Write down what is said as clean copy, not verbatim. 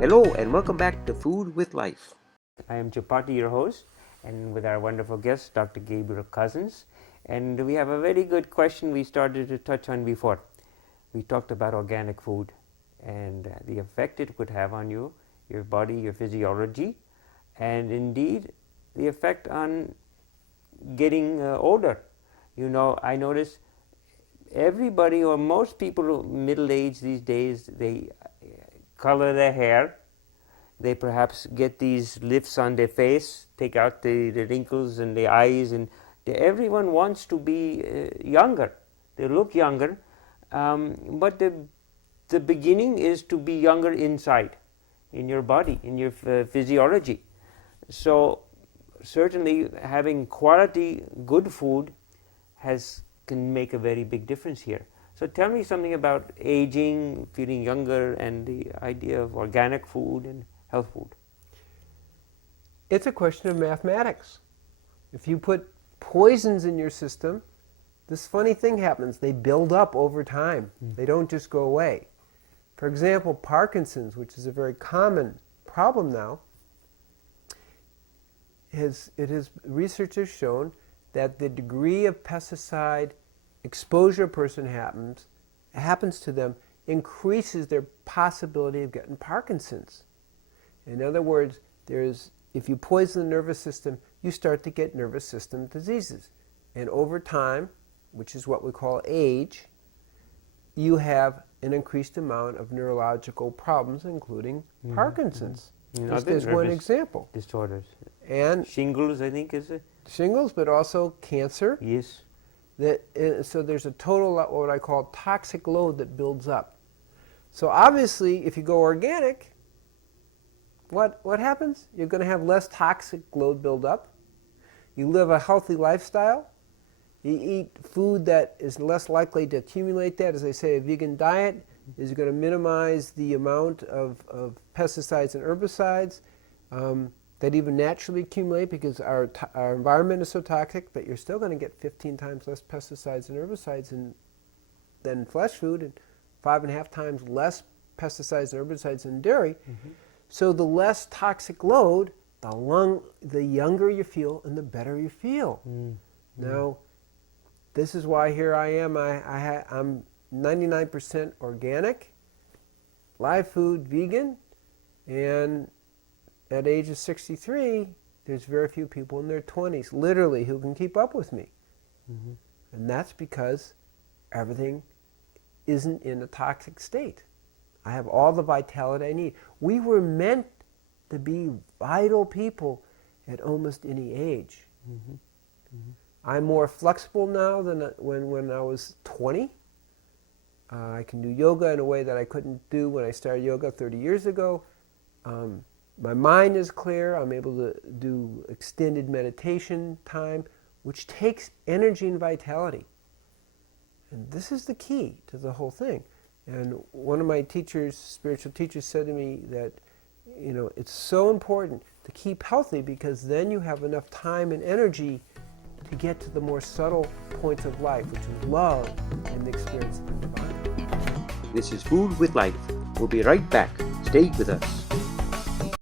Hello and welcome back to Food with Life. I am Chapati, your host, and with our wonderful guest, Dr. Gabriel Cousens. And we have a very good question we started to touch on before. We talked about organic food and the effect it could have on you, your body, your physiology, and indeed the effect on getting older. You know, I notice everybody or most people middle-aged these days, they color their hair. They perhaps get these lifts on their face, take out the wrinkles in the eyes, and everyone wants to be younger. They look younger, but the beginning is to be younger inside, in your body, in your physiology. So certainly having quality, good food can make a very big difference here. So tell me something about aging, feeling younger, and the idea of organic food and health food. It's a question of mathematics. If you put poisons in your system, this funny thing happens. They build up over time. They don't just go away. For example, Parkinson's, which is a very common problem now, research has shown that the degree of pesticide exposure a person happens to them increases their possibility of getting Parkinson's. In other words, if you poison the nervous system, you start to get nervous system diseases. And over time, which is what we call age, you have an increased amount of neurological problems, including Parkinson's. Just as one example. Disorders. And shingles, I think, is it? Shingles, but also cancer. Yes. So there's a total, what I call toxic load that builds up. So obviously, if you go organic, what happens? You're going to have less toxic load build up. You live a healthy lifestyle. You eat food that is less likely to accumulate that. As I say, a vegan diet is going to minimize the amount of pesticides and herbicides that even naturally accumulate because our environment is so toxic, but you're still going to get 15 times less pesticides and herbicides than fresh food and 5.5 times less pesticides and herbicides in dairy. So the less toxic load, the younger you feel and the better you feel. Now, this is why here I am. I'm 99% organic, live food, vegan, and at age of 63, there's very few people in their 20s, literally, who can keep up with me. And that's because everything isn't in a toxic state. I have all the vitality I need. We were meant to be vital people at almost any age. I'm more flexible now than when I was 20. I can do yoga in a way that I couldn't do when I started yoga 30 years ago. My mind is clear. I'm able to do extended meditation time, which takes energy and vitality. And this is the key to the whole thing. And one of my teachers, spiritual teachers, said to me that, you know, it's so important to keep healthy because then you have enough time and energy to get to the more subtle points of life, which is love and the experience of the divine. This is Food with Life. We'll be right back. Stay with us.